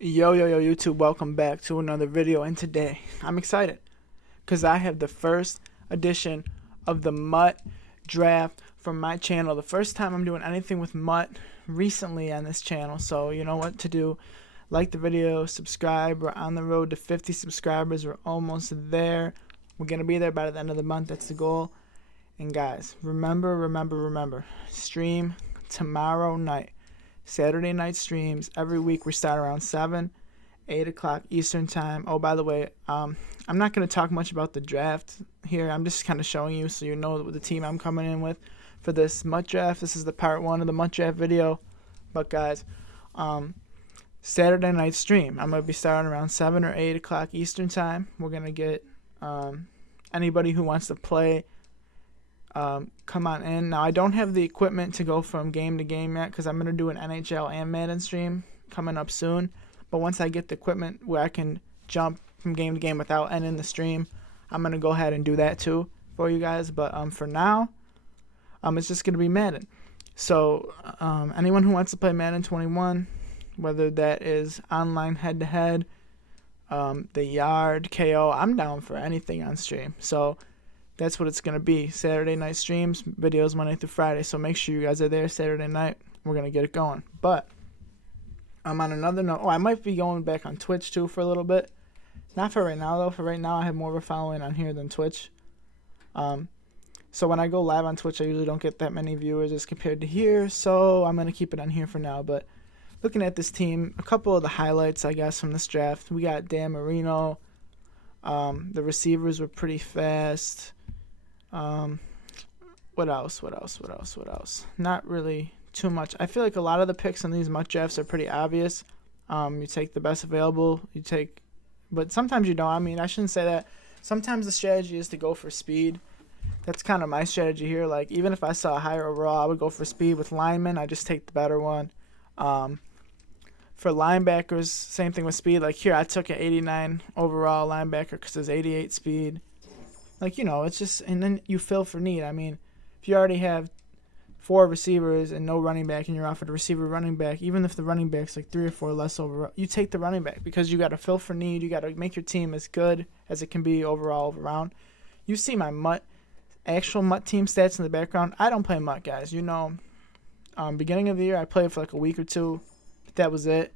Yo, yo, yo, YouTube, welcome back to another video. And today, I'm excited because I have the first edition of the MUT Draft from my channel. The first time I'm doing anything with MUT recently on this channel. So, you know what to do. Like the video, subscribe. We're on the road to 50 subscribers. We're almost there. We're going to be there by the end of the month. That's the goal. And guys, remember, stream tomorrow night. Saturday night streams every week. We start around 8 o'clock Eastern time. Oh, by the way, I'm not going to talk much about the draft here. I'm just kind of showing you so you know the team I'm coming in with for this MUT draft. This is the part 1 of the MUT draft video. But guys, Saturday night stream. I'm going to be starting around 7 or 8 o'clock Eastern time. We're going to get anybody who wants to play. Come on in. Now, I don't have the equipment to go from game to game yet because I'm going to do an NHL and Madden stream coming up soon. But once I get the equipment where I can jump from game to game without ending the stream, I'm going to go ahead and do that too for you guys. But for now, it's just going to be Madden. So anyone who wants to play Madden 21, whether that is online head-to-head, the yard, KO, I'm down for anything on stream. So that's what it's going to be. Saturday night streams, videos Monday through Friday. So make sure you guys are there Saturday night. We're going to get it going. But on another note, I might be going back on Twitch too for a little bit. Not for right now, though. For right now, I have more of a following on here than Twitch. So when I go live on Twitch, I usually don't get that many viewers as compared to here. So I'm going to keep it on here for now. But looking at this team, a couple of the highlights, I guess, from this draft. We got Dan Marino. The receivers were pretty fast. What else? Not really too much. I feel like a lot of the picks on these MUT drafts are pretty obvious. You take the best available. But sometimes you don't. I mean, I shouldn't say that. Sometimes the strategy is to go for speed. That's kind of my strategy here. Like, even if I saw a higher overall, I would go for speed. With linemen, I just take the better one. For linebackers, same thing with speed. Like here, I took an 89 overall linebacker because it's 88 speed. Like, you know, it's just, and then you fill for need. I mean, if you already have 4 receivers and no running back and you're offered a receiver running back, even if the running back's like 3 or 4 less overall, you take the running back because you got to fill for need. You got to make your team as good as it can be overall around. You see my actual MUT team stats in the background. I don't play MUT, guys. You know, beginning of the year, I played for like a week or two. But that was it.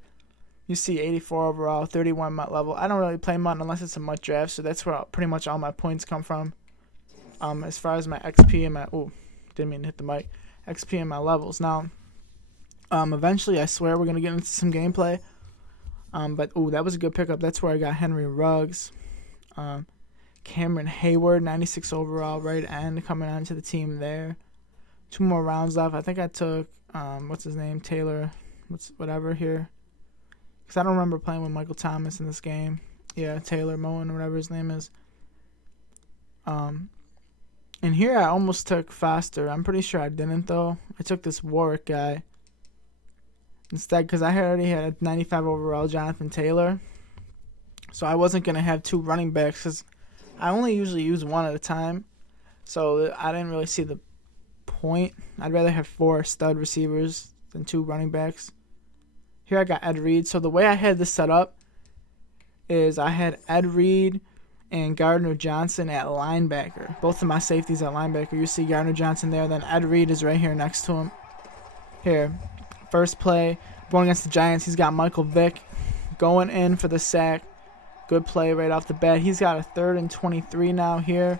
You see 84 overall, 31 MUT level. I don't really play MUT unless it's a MUT draft, so that's where pretty much all my points come from. As far as my XP and my... Ooh, didn't mean to hit the mic. XP and my levels. Now, eventually, I swear we're going to get into some gameplay. But, ooh, that was a good pickup. That's where I got Henry Ruggs. Cameron Hayward, 96 overall, right end, coming onto the team there. 2 more rounds left. I think I took, what's his name? Taylor, whatever here. Because I don't remember playing with Michael Thomas in this game. Yeah, Taylor Moen or whatever his name is. And here I almost took Foster. I'm pretty sure I didn't, though. I took this Warwick guy instead because I already had a 95 overall Jonathan Taylor. So I wasn't going to have 2 running backs because I only usually use 1 at a time. So I didn't really see the point. I'd rather have 4 stud receivers than 2 running backs. Here I got Ed Reed. So the way I had this set up is I had Ed Reed and Gardner Johnson at linebacker. Both of my safeties at linebacker. You see Gardner Johnson there. Then Ed Reed is right here next to him. Here, first play. Going against the Giants, he's got Michael Vick going in for the sack. Good play right off the bat. He's got a 3rd and 23 now here.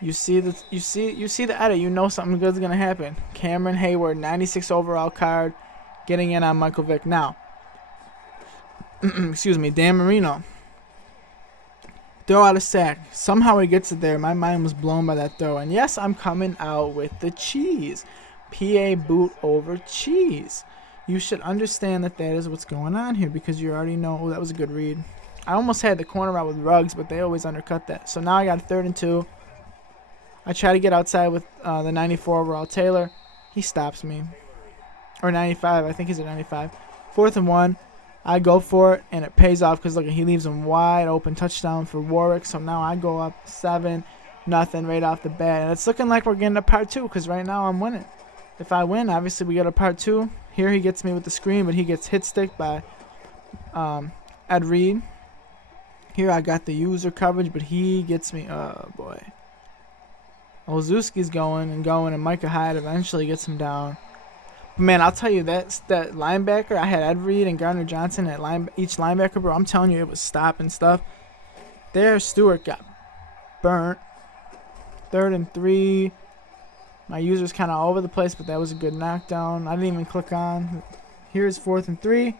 You see the edit. You know something good's gonna happen. Cameron Hayward, 96 overall card, getting in on Michael Vick. Now, excuse me, Dan Marino. Throw out a sack. Somehow he gets it there. My mind was blown by that throw. And yes, I'm coming out with the cheese. PA boot over cheese. You should understand that is what's going on here because you already know. Oh, that was a good read. I almost had the corner out with Ruggs, but they always undercut that. So now I got a 3rd and 2. I try to get outside with the 94 overall Taylor. He stops me. Or 95. I think he's at 95. 4th and 1. I go for it, and it pays off because, look, he leaves him wide open. Touchdown for Warwick. So now I go up 7-0 right off the bat. And it's looking like we're getting a part 2 because right now I'm winning. If I win, obviously we get a part 2. Here he gets me with the screen, but he gets hit stick by Ed Reed. Here I got the user coverage, but he gets me. Oh boy. Olszewski's going, and Micah Hyde eventually gets him down. But man, I'll tell you, that linebacker, I had Ed Reed and Gardner Johnson at each linebacker, bro. I'm telling you, it was stopping stuff. There, Stewart got burnt. 3rd and 3. My user's kind of all over the place, but that was a good knockdown. I didn't even click on. Here's 4th and 3.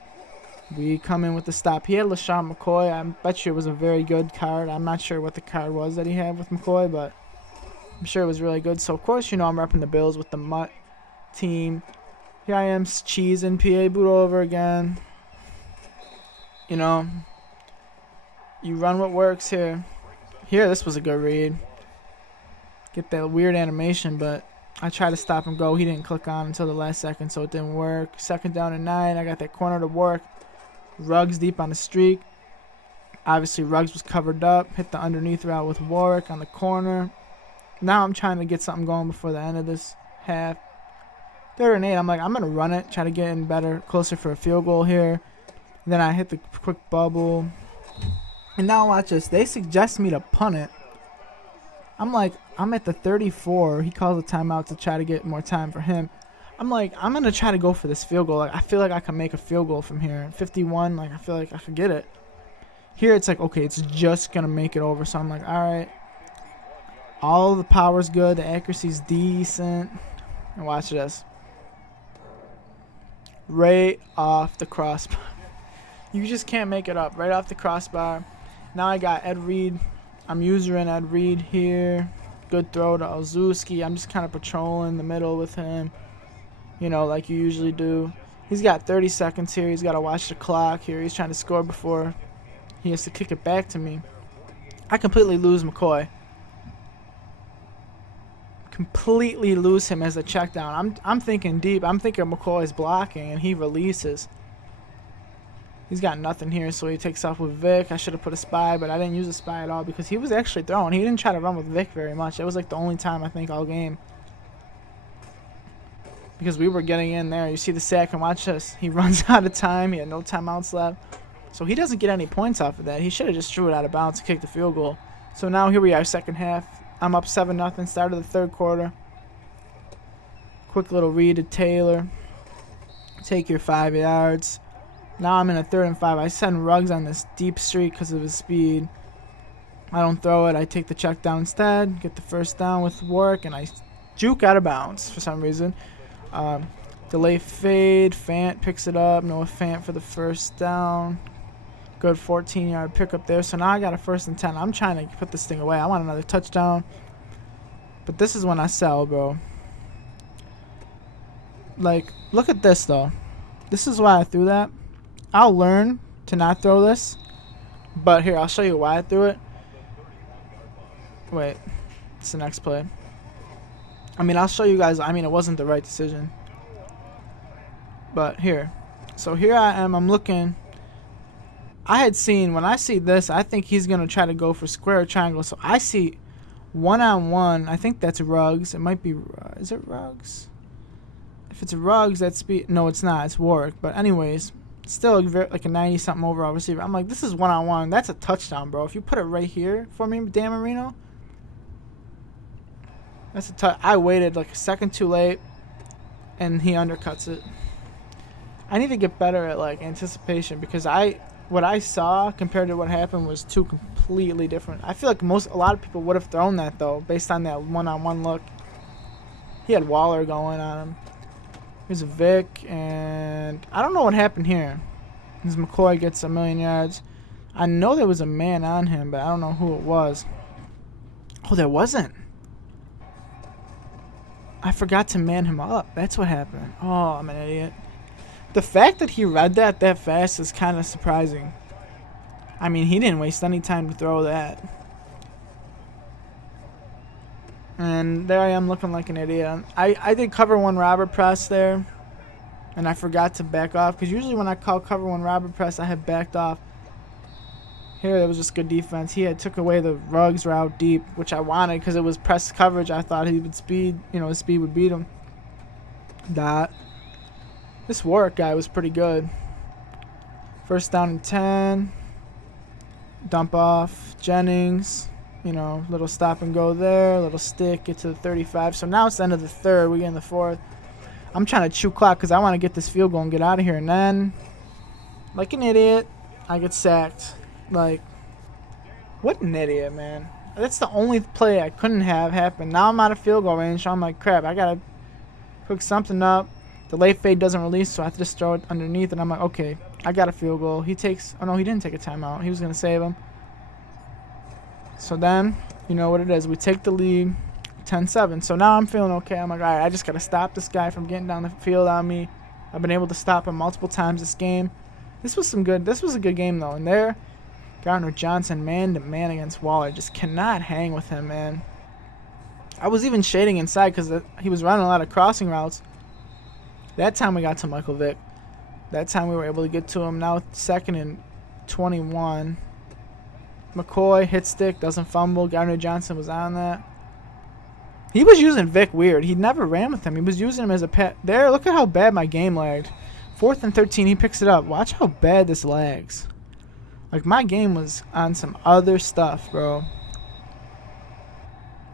We come in with the stop. He had LaShawn McCoy. I bet you it was a very good card. I'm not sure what the card was that he had with McCoy, but I'm sure it was really good. So, of course, you know I'm repping the Bills with the MUT team. Here I am cheesing PA boot over again. You know, you run what works here. Here, this was a good read. Get that weird animation, but I tried to stop him go. He didn't click on until the last second, so it didn't work. 2nd down and 9. I got that corner to work. Ruggs deep on the streak. Obviously, Ruggs was covered up. Hit the underneath route with Warwick on the corner. Now I'm trying to get something going before the end of this half. 3rd and 8. I'm like, I'm going to run it. Try to get in better, closer for a field goal here. And then I hit the quick bubble. And now watch this. They suggest me to punt it. I'm like, I'm at the 34. He calls a timeout to try to get more time for him. I'm like, I'm going to try to go for this field goal. Like, I feel like I can make a field goal from here. 51, like, I feel like I could get it. Here, it's like, okay, it's just going to make it over. So I'm like, all right. All the power's good. The accuracy's decent. And watch this. Right off the crossbar. You just can't make it up. Right off the crossbar. Now I got Ed Reed. I'm using Ed Reed here. Good throw to Olszewski. I'm just kind of patrolling the middle with him. You know, like you usually do. He's got 30 seconds here. He's got to watch the clock here. He's trying to score before he has to kick it back to me. I completely lose McCoy. Completely lose him as a check down. I'm thinking deep. I'm thinking McCoy's blocking, and he releases. He's got nothing here, so he takes off with Vic. I should have put a spy, but I didn't use a spy at all because he was actually throwing. He didn't try to run with Vic very much. That was like the only time, I think, all game. Because we were getting in there. You see the sack, and watch this. He runs out of time. He had no timeouts left. So he doesn't get any points off of that. He should have just threw it out of bounds to kick the field goal. So now here we are, second half. I'm up 7-0, start of the 3rd quarter. Quick little read to Taylor. Take your 5 yards. Now I'm in a 3rd and 5. I send Ruggs on this deep streak because of his speed. I don't throw it. I take the check down instead. Get the 1st down with work, and I juke out of bounds for some reason. Delay fade. Fant picks it up. Noah Fant for the 1st down. Good 14-yard pickup there. So now I got a 1st and 10. I'm trying to put this thing away. I want another touchdown. But this is when I sell, bro. Like, look at this, though. This is why I threw that. I'll learn to not throw this. But here, I'll show you why I threw it. Wait. It's the next play. I mean, I'll show you guys. I mean, it wasn't the right decision. But here. So here I am. I'm looking. I had seen, when I see this, I think he's going to try to go for square or triangle. So I see 1-on-1. I think that's Ruggs. It might be, is it Ruggs? If it's Ruggs, that's speed. No, it's not. It's Warwick. But anyways, still like a 90-something overall receiver. I'm like, this is 1-on-1. That's a touchdown, bro. If you put it right here for me, Dan Marino, that's a touch. I waited like a second too late, and he undercuts it. I need to get better at like anticipation because what I saw compared to what happened was two completely different. I feel like a lot of people would have thrown that though, based on that 1-on-1 look. He had Waller going on him. Here's Vic, and I don't know what happened here. As McCoy gets 1,000,000 yards. I know there was a man on him, but I don't know who it was. Oh, there wasn't. I forgot to man him up. That's what happened. Oh, I'm an idiot. The fact that he read that fast is kind of surprising. I mean, he didn't waste any time to throw that. And there I am looking like an idiot. I did cover 1 robber press there. And I forgot to back off. Because usually when I call cover 1 robber press, I have backed off. Here, that was just good defense. He had took away the Ruggs route deep, which I wanted because it was press coverage. I thought he would speed, his speed would beat him. Dot. This Warwick guy was pretty good. First down and 10. Dump off Jennings. You know, little stop and go there. Little stick. Get to the 35. So now it's the end of the third. We get in the fourth. I'm trying to chew clock because I want to get this field goal and get out of here. And then, like an idiot, I get sacked. Like, what an idiot, man. That's the only play I couldn't have happen. Now I'm out of field goal range, so I'm like, crap, I got to cook something up. The late fade doesn't release, so I have to just throw it underneath. And I'm like, okay, I got a field goal. He takes, oh no, he didn't take a timeout. He was going to save him. So then, you know what it is. We take the lead 10-7. So now I'm feeling okay. I'm like, all right, I just got to stop this guy from getting down the field on me. I've been able to stop him multiple times this game. This was a good game, though. And there, Gardner-Johnson man-to-man against Waller. Just cannot hang with him, man. I was even shading inside because he was running a lot of crossing routes. That time we got to Michael Vick. That time we were able to get to him. Now 2nd and 21. McCoy, hit stick, doesn't fumble. Gardner-Johnson was on that. He was using Vick weird. He never ran with him. He was using him as a pet. There, look at how bad my game lagged. 4th and 13, he picks it up. Watch how bad this lags. Like, my game was on some other stuff, bro.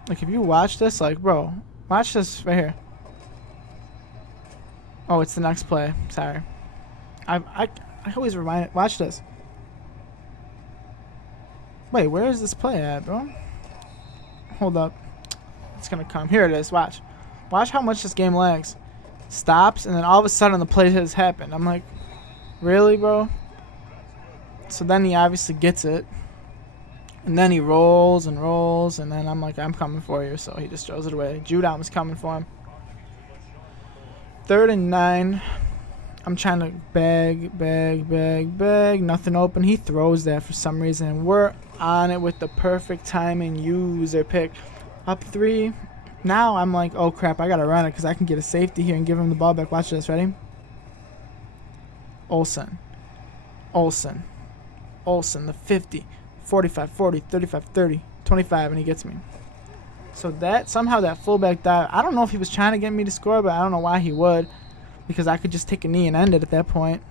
Like, if you watch this, like, bro, watch this right here. Oh, it's the next play. Sorry. I always remind it. Watch this. Wait, where is this play at, bro? Hold up. It's going to come. Here it is. Watch. Watch how much this game lags. Stops, and then all of a sudden the play has happened. I'm like, really, bro? So then he obviously gets it. And then he rolls and rolls, and then I'm like, I'm coming for you. So he just throws it away. Judon was coming for him. 3rd and 9. I'm trying to bag. Nothing open. He throws that for some reason. And we're on it with the perfect timing user pick. Up 3. Now I'm like, oh, crap. I got to run it because I can get a safety here and give him the ball back. Watch this. Ready? Olsen. The 50. 45, 40, 35, 30, 25, and he gets me. So that, somehow that fullback dive, I don't know if he was trying to get me to score, but I don't know why he would, because I could just take a knee and end it at that point.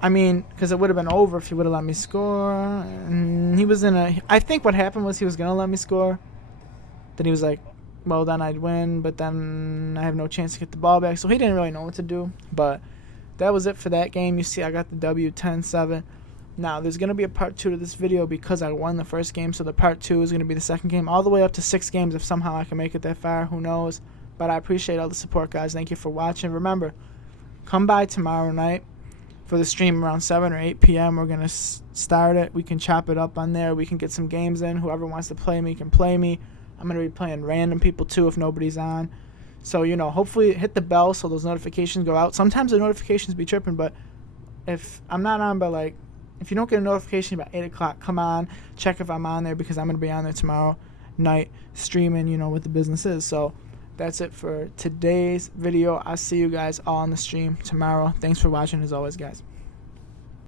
I mean, because it would have been over if he would have let me score. And he was in a, I think what happened was he was going to let me score. Then he was like, well, then I'd win, but then I have no chance to get the ball back. So he didn't really know what to do, but that was it for that game. You see, I got the W 10-7. Now, there's going to be a part 2 to this video because I won the first game, so the part 2 is going to be the second game, all the way up to 6 games if somehow I can make it that far. Who knows? But I appreciate all the support, guys. Thank you for watching. Remember, come by tomorrow night for the stream around 7 or 8 p.m. We're going to start it. We can chop it up on there. We can get some games in. Whoever wants to play me can play me. I'm going to be playing random people, too, if nobody's on. So, you know, hopefully hit the bell so those notifications go out. Sometimes the notifications be tripping, but if I'm not on by, like, if you don't get a notification about 8 o'clock, come on, check if I'm on there because I'm going to be on there tomorrow night streaming, you know, what the business is. So that's it for today's video. I'll see you guys all on the stream tomorrow. Thanks for watching as always, guys.